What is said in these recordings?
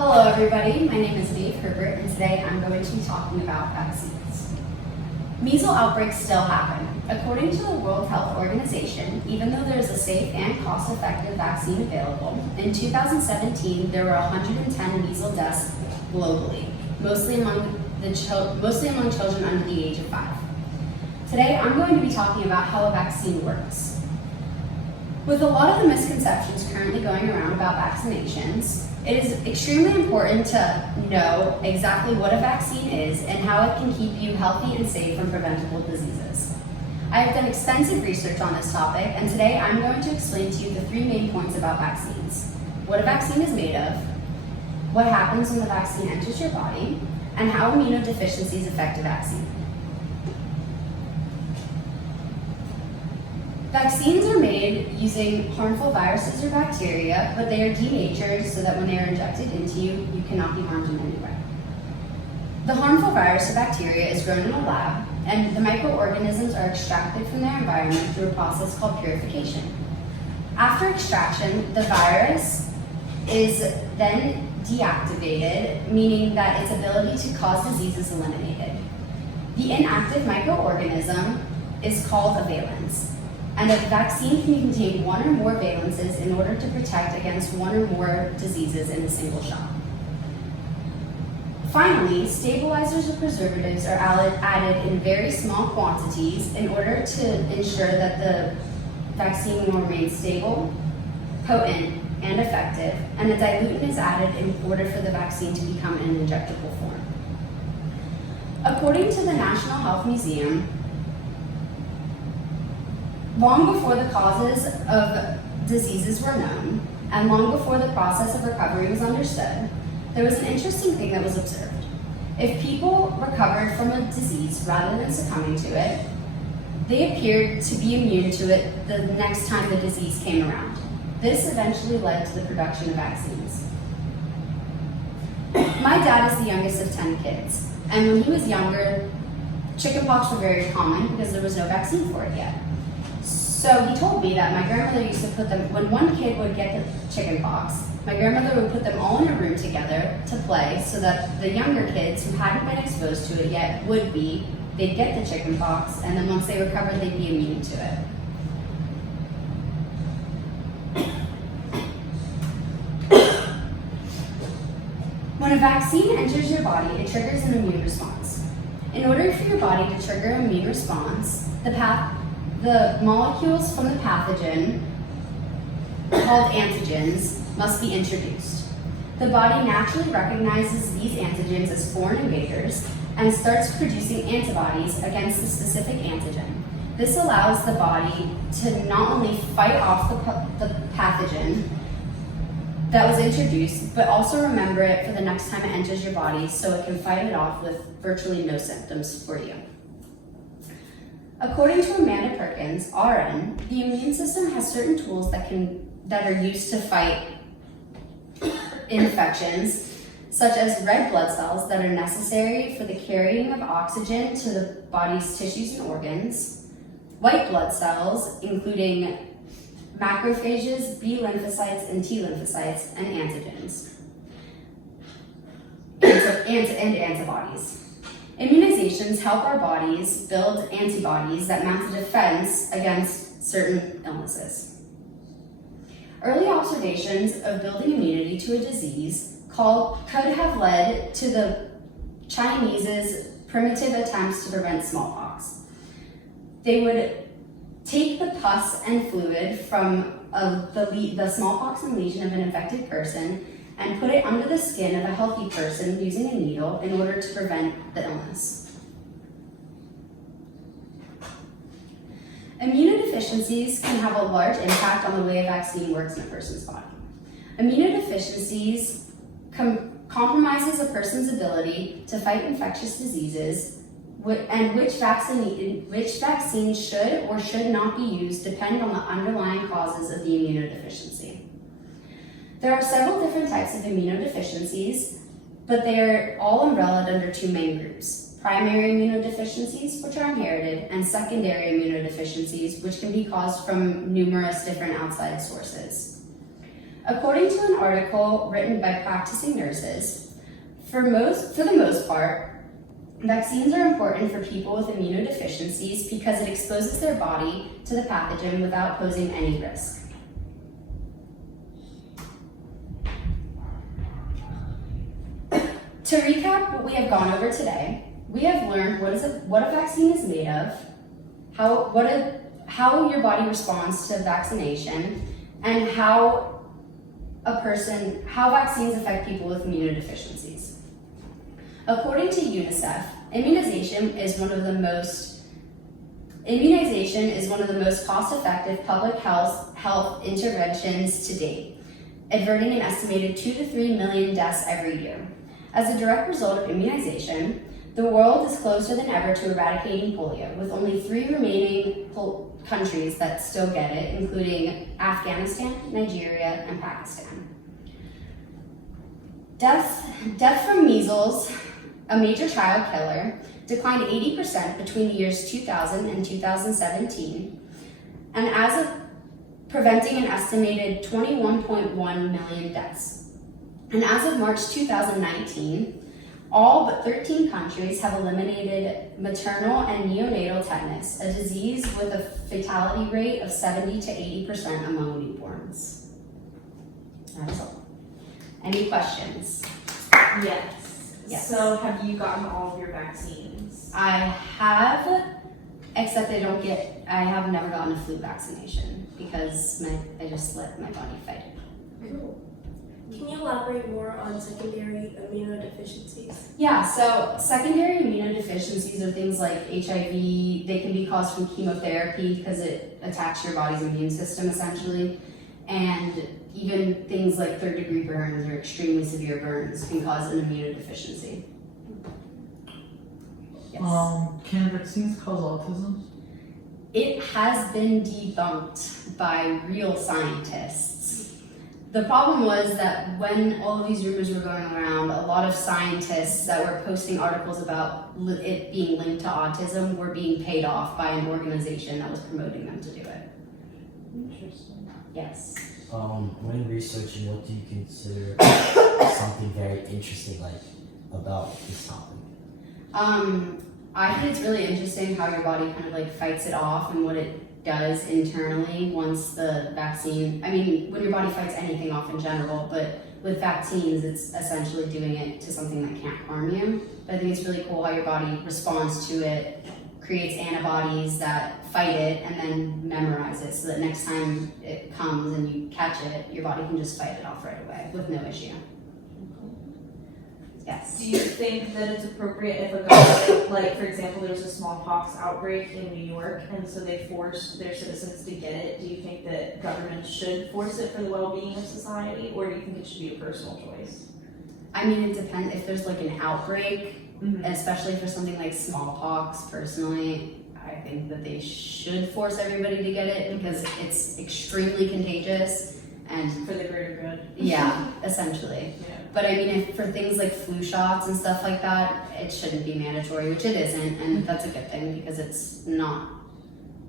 Hello everybody, my name is Dave Herbert and today I'm going to be talking about vaccines. Measles outbreaks still happen. According to the World Health Organization, even though there is a safe and cost-effective vaccine available, in 2017 there were 110 measles deaths globally, mostly among children under the age of 5. Today I'm going to be talking about how a vaccine works. With a lot of the misconceptions currently going around about vaccinations, it is extremely important to know exactly what a vaccine is and how it can keep you healthy and safe from preventable diseases. I have done extensive research on this topic, and today I'm going to explain to you the 3 main points about vaccines: what a vaccine is made of, what happens when the vaccine enters your body, and how immunodeficiencies affect a vaccine. Vaccines are made using harmful viruses or bacteria, but they are denatured so that when they are injected into you, you cannot be harmed in any way. The harmful virus or bacteria is grown in a lab, and the microorganisms are extracted from their environment through a process called purification. After extraction, the virus is then deactivated, meaning that its ability to cause disease is eliminated. The inactive microorganism is called a valence. And a vaccine can contain 1 or more valences in order to protect against 1 or more diseases in a single shot. Finally, stabilizers or preservatives are added in very small quantities in order to ensure that the vaccine will remain stable, potent, and effective, and a diluent is added in order for the vaccine to become an injectable form. According to the National Health Museum, long before the causes of diseases were known, and long before the process of recovery was understood, there was an interesting thing that was observed. If people recovered from a disease rather than succumbing to it, they appeared to be immune to it the next time the disease came around. This eventually led to the production of vaccines. My dad is the youngest of 10 kids, and when he was younger, chickenpox were very common because there was no vaccine for it yet. So he told me that my grandmother used to put them, when one kid would get the chickenpox, my grandmother would put them all in a room together to play so that the younger kids who hadn't been exposed to it yet they'd get the chickenpox, and then once they recovered, they'd be immune to it. When a vaccine enters your body, it triggers an immune response. In order for your body to trigger an immune response, the molecules from the pathogen, called antigens, must be introduced. The body naturally recognizes these antigens as foreign invaders and starts producing antibodies against the specific antigen. This allows the body to not only fight off the pathogen that was introduced, but also remember it for the next time it enters your body so it can fight it off with virtually no symptoms for you. According to Amanda Perkins, RN, the immune system has certain tools that are used to fight infections, such as red blood cells that are necessary for the carrying of oxygen to the body's tissues and organs, white blood cells, including macrophages, B lymphocytes, and T lymphocytes, and antigens, and antibodies. Immunizations help our bodies build antibodies that mount a defense against certain illnesses. Early observations of building immunity to a disease could have led to the Chinese's primitive attempts to prevent smallpox. They would take the pus and fluid from the smallpox and lesion of an infected person and put it under the skin of a healthy person using a needle in order to prevent the illness. Immunodeficiencies can have a large impact on the way a vaccine works in a person's body. Immunodeficiencies compromises a person's ability to fight infectious diseases, and which vaccine should or should not be used depend on the underlying causes of the immunodeficiency. There are several different types of immunodeficiencies, but they are all umbrellaed under 2 main groups: primary immunodeficiencies, which are inherited, and secondary immunodeficiencies, which can be caused from numerous different outside sources. According to an article written by practicing nurses, for the most part, vaccines are important for people with immunodeficiencies because it exposes their body to the pathogen without posing any risk. To recap what we have gone over today, we have learned what a vaccine is made of, how your body responds to vaccination, and how vaccines affect people with immunodeficiencies. According to UNICEF, immunization is one of the most cost-effective public health interventions to date, averting an estimated 2 to 3 million deaths every year. As a direct result of immunization, the world is closer than ever to eradicating polio, with only 3 remaining countries that still get it, including Afghanistan, Nigeria, and Pakistan. Death from measles, a major child killer, declined 80% between the years 2000 and 2017, and as of preventing an estimated 21.1 million deaths. And as of March 2019, all but 13 countries have eliminated maternal and neonatal tetanus, a disease with a fatality rate of 70 to 80% among newborns. That is all. Any questions? Yes. So have you gotten all of your vaccines? I have, except I have never gotten a flu vaccination because I just let my body fight it. Cool. Can you elaborate more on secondary immunodeficiencies? Yeah, so secondary immunodeficiencies are things like HIV. They can be caused from chemotherapy because it attacks your body's immune system essentially. And even things like 3rd-degree burns or extremely severe burns can cause an immunodeficiency. Yes. Can vaccines cause autism? It has been debunked by real scientists. The problem was that when all of these rumors were going around, a lot of scientists that were posting articles about it being linked to autism were being paid off by an organization that was promoting them to do it. Interesting. Yes. When researching, what do you consider something very interesting about this topic? I think it's really interesting how your body kind of fights it off and what it does internally once the vaccine, when your body fights anything off in general, but with vaccines, it's essentially doing it to something that can't harm you. But I think it's really cool how your body responds to it, creates antibodies that fight it, and then memorize it so that next time it comes and you catch it, your body can just fight it off right away with no issue. Yes. Do you think that it's appropriate if a government, for example, there's a smallpox outbreak in New York, and so they forced their citizens to get it? Do you think that governments should force it for the well-being of society, or do you think it should be a personal choice? It depends. If there's an outbreak, especially for something like smallpox, personally, I think that they should force everybody to get it because it's extremely contagious and For the greater good. yeah, essentially. Yeah. But if for things like flu shots and stuff like that, it shouldn't be mandatory, which it isn't, and that's a good thing because it's not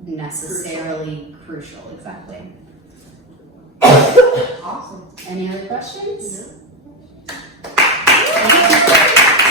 necessarily crucial. Exactly. Awesome. Any other questions? No.